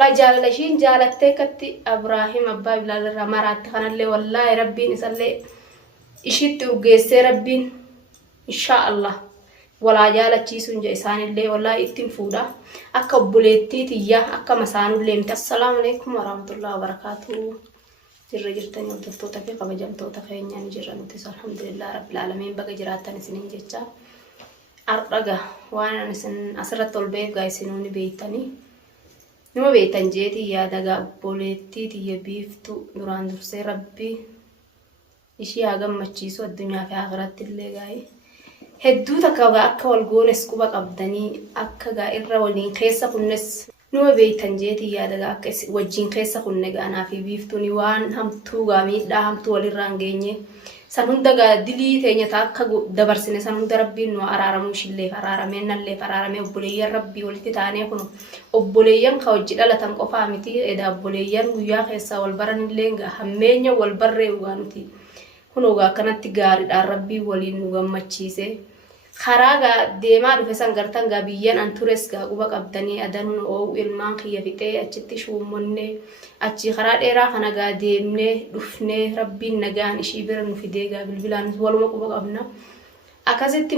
لا جالشين جالتك ابراهيم ابا بلال رمارات خان اللي والله ربي نسلي اشيت وجيس ربي ان شاء الله ولا جالتشي سنج إسان اللي والله اتم فودا اكا بوليتي تيا اكا مسانو اللي السلام عليكم ورحمة الله وبركاته جرجرتني ودفتوتا في قبجمتوتا خينيا نجرن تس الحمد لله رب العالمين بقى جراتني سنين جتا أرقى وانا نسن أسرت البيت قايسنوني بيتني نما بيتن جيتي يا دقا بوليتي تي بيفتو نوران درسي ربي إشي هاقم مچيسو الدنيا في آخرات اللي قاي هدو تكا أكا والقونس كوبا قبدني أكا قائرة والين خيسا كنس نما بيتن جيتي يا دقا أكا وجين خيسا كنقا أنا في بيفتو نيوان همتو قاميد لا همتو والرانجيني sanunda dili teenya takka dabarsine sanunda rabbiin nu araaramu shillee araarame nalle araarame obboleeyyan rabbii walitti taanee kun obboleeyyan ka wajji dhalatan qofaa miti eda obboleeyyan guyyaa keessa wal baranillee hammeenya wal barree uganuti kun ugaa kanatti gaariidhaan rabbii waliin nu gammachiise kharaga deemaa dhufe san gartan biyyan antures quba qabdanii adanun oo ilmaan kiyya fixee achitti shummonne achi kharaa dheeraa kana deemne dhufne rabbiin nagaan ishii bira nu fidee bilbilaan waluma quba qabna akkasitti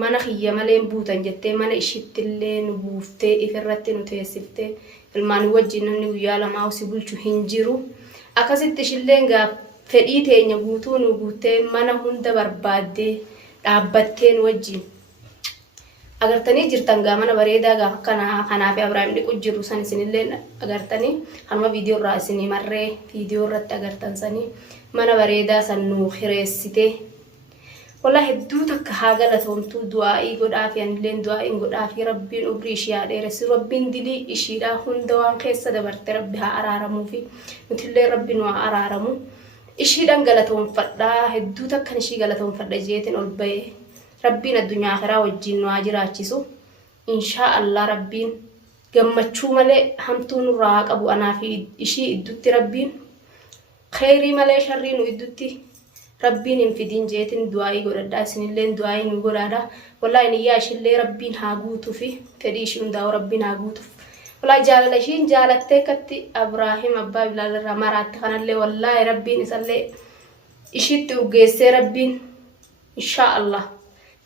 mana kiyya malee buutan jettee mana ishittillee nu buuftee ifirratti nu teessiftee ilmaan wajjin namni guyyaa lamaa si bulchu hin jiru akkasitti ishilleen fedhii teenya guutuu nu guutee mana hunda barbaaddee dhaabbatteen wajjin agartanii jirtan mana bareedaa kanaaf Abrahaam dhiqu jiru san isinillee agartanii hamma viidiyoo irraa isinii marree viidiyoo irratti agartan sanii mana bareedaa san nu hireessite wallahi hedduu takka haa galatoomtu du'aa'ii godhaafi anilleen du'aa'iin godhaafi rabbiin umrii ishii haa dheeressu rabbiin dilii ishiidhaa hunda waan keessa dabarte rabbi haa araaramuufi nutillee rabbi nu haa araaramu ishiidhaan galatoomfadhaa hedduu takkan ishii galatoomfadha jeetiin ol bahee rabbiin addunyaa akhiraa wajjin nu haa jiraachisu inshaa Allah rabbiin gammachuu malee hamtuu nurraa qabu anaafi ishii iddutti rabbiin khayrii malee sharrii nu iddutti rabbiin hin fidin jeetiin du'aa'ii godhadhaa isinilleen du'aa'ii nu godhaadha wallahi niyyaa ishillee rabbiin haa guutuufi fedhii ishii hundaa'u rabbiin haa guutuuf wallahi jaalala ishiin jaalattee katti Abrahaam abbaa Bilaal irraa maraatti kanallee wallahi rabbiin isallee ishitti ugeessee rabbiin inshaa Allah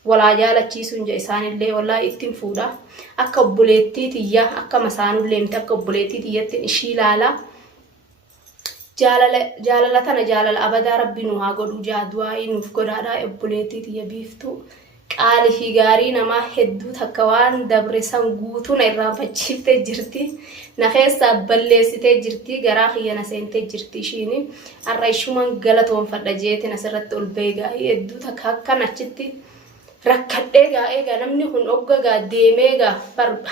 walaa jaalachiisuun je isaanillee wallahi ittiin fuudha akka obboleettii tiyya akka masaanullee miti akka obboleettii tiyyatti ishii ilaala jaalala tana jaalala abadaa rabbi nu haa godhu du'aa'ii nuuf godhaadha obboleettii tiyya biiftuu qaalii fi gaarii namaa hedduu takka waan dabre san guutuu na irraanfachiiftee jirti na keessaa balleessitee jirti garaa kiyya na seentee jirti ishiin har'a ishuman galatoonfadha jeetiin asirratti ol beegaa hedduu takka akkan achitti rakkadhee eegaa namni kun oggaa deemee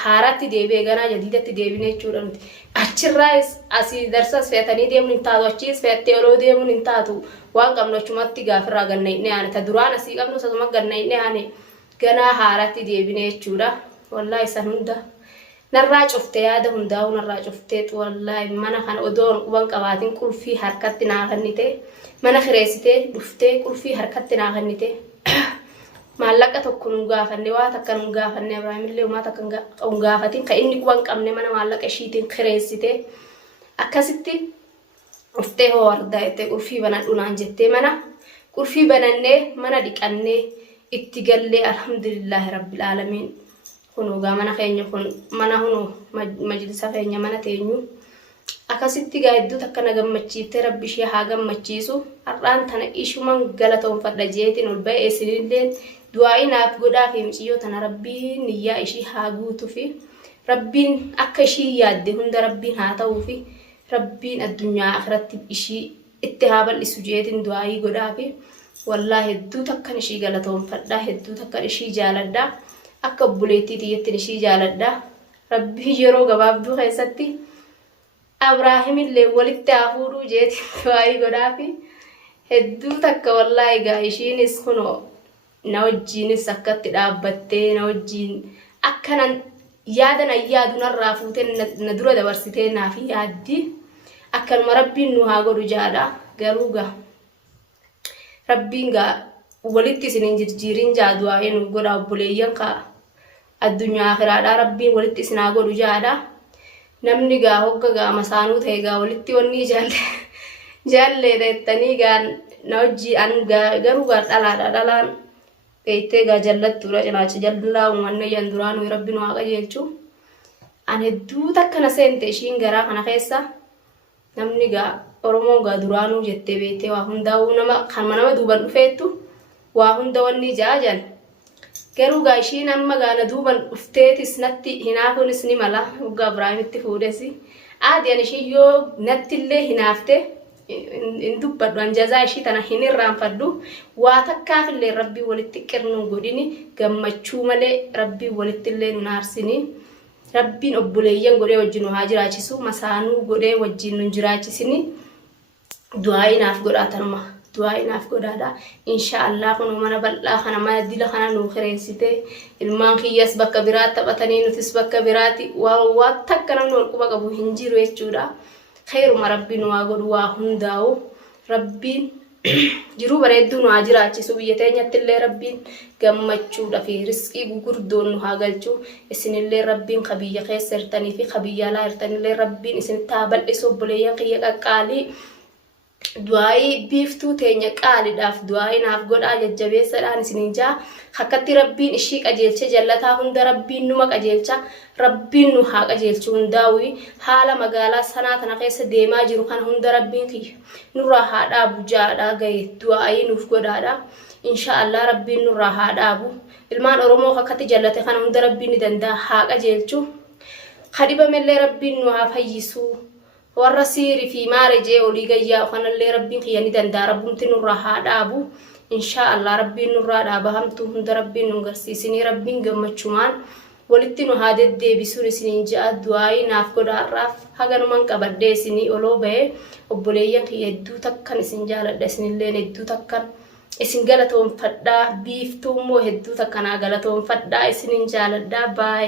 haaraatti deebi'ee ganaa jadiidatti deebinee jechuudha nuti achirraa asii darsas fe'atanii deemuun hin taatu achiis fe'attee oloo deemuun hin taatu waan qabnu achumatti gaafirraa ganna inni aane ta duraan asii qabnu asuma ganna inni aane ganaa haaraatti deebinee jechuudha wallahi san hunda narraa cuftee yaada hundaa'u narraa cuftee wallahi mana kana odoon quban qabaatiin qulfii harkatti naa kennite mana kireessitee dhuftee qulfii harkatti naa kennite maallaqa tokko nu gaafanne waa takka nu gaafanne Abrahaamillee waa takka nu gaafatiin ka inni quban qabne mana maallaqa ishiitiin kireessite akkasitti uftee howardaa itti qulfii banadhu naan jettee mana qulfii banannee mana dhiqannee itti gallee alhamdulillahi rabbil aalamiin kunuugaa mana keenya kun mana hunu majlisa keenya mana teenyu akkasitti hedduu takka na gammachiiftee rabbi ishee haa gammachiisu har'aan tana ishuman galatoonfadha jeetiin ol ba'ee isinilleen du'aa'ii naaf godhaa fi miciyyoo tana rabbiin niyyaa ishii haa guutuufi rabbiin akka ishii yaadde hunda rabbiin haa ta'uufi rabbiin addunyaa akhiratti ishii itti haa bal'isu jeetiin du'aa'ii godhaa fi wallahi hedduu takkan ishii galatoonfadha hedduu takkan ishii jaaladha akka obboleettii tiyyattiin ishii jaaladha rabbii yeroo gabaabduu keessatti Abrahaamillee walitti haa fuudhuu jeetiin du'aa'ii godhaa fi hedduu takka wallahi gaa ishiinis kunoo na wajjiinis akkatti dhaabbattee na wajjiin akkanan yaadan ayyaadu narraa fuutee na dura dabarsitee naaf yaaddi akkanuma rabbiin nu haa godhu jaadha garuu gaa rabbiin gaa walitti isin hin jirjiirin du'aa'ii nu godha obboleeyyan ka addunyaa akhiraadhaa rabbiin walitti isin haa godhu jaadha namni gaa hogga gaa masaanuu ta'e gaa walitti wanni jaalle deettanii gaa na hojii an garuu gaa dhalaadha dhalaan beektee gaa jallattuudha cinaacha jallaa uummanne yan duraanuu rabbi nu haa qajeelchu an hedduu takka na seente ishiin garaa kana keessa namni gaa Oromoo gaa duraanuu jettee beektee waa hundaa'uu nama duuban dhufeettu waa hunda wanni jaajan garuu gaa ishiin amma gaa na duuban dhufteetis natti hinaafuunis ni mala hoggaa Ibraahimitti fuudhesi aadiyaan ishii yoo nattillee hinaafte in dubbadhu an jazaa ishii tana hin irraanfadhu waa takkaafillee rabbii walitti qirnuu godhini gammachuu malee rabbii walittillee nu naarsini rabbiin obboleeyyan godhee wajjin nu haa jiraachisu masaanuu godhee wajjin nu jiraachisini du'aayinaaf godhaatanuma du'aayinaaf godhaadha inshaallah kun mana bal'aa kana mana dila kana nu xireessite ilmaan kiyyas bakka biraatti taphatanii nutis bakka biraatti waa takka namni wal quba qabu hin jiru jechuudha khayruma rabbiin waa godhu waa hundaa'u rabbiin jiruu bareedduu nu haa jiraachisu biyya teenyatti illee rabbiin gammachuudha fi riskii gugurdoon nu haa galchu isinillee rabbiin qabiyya keessa hirtanii fi qabiyya alaa hirtanillee rabbiin isinitti haa bal'isu obboleeyyan kiyya qaqqaalii du'aayii biiftuu teenya qaaliidhaaf du'aayinaaf godhaa jajjabeessadhaan isiniin jaa akkatti rabbiin ishii qajeelche jallataa hunda rabbiin numa qajeelcha rabbiin nu haa qajeelchu hundaa'u haala magaalaa sanaa tana keessa deemaa jiru kan hunda rabbiin kiyya nurraa haa dhaabu jaadhaa gahe du'aayii nuuf godhaadha inshaallah rabbiin nurraa haa dhaabu ilmaan Oromoo akkatti jallate kana hunda rabbiin ni danda'a haa qajeelchu khadibamellee rabbiin nu haa fayyisu warra siiri fi maarejee olii gayyaa kanallee rabbiin kiyya ni danda'a rabbumti nurraa haa dhaabu inshaallah rabbiin nurraa dhaaba hamtuu hunda rabbiin nu garsiisinii rabbiin gammachumaan walitti nu haa deddeebisuun isiniin ja'a du'aayii naaf godhaarraaf haganuman qabadhee isinii oloo ba'ee obboleeyyan kiyya hedduu takkan isin jaaladha isinilleen hedduu takkan isin galatoonfadhaa biiftuu immoo hedduu takkanaa galatoonfadhaa isiniin jaaladhaa baay'ee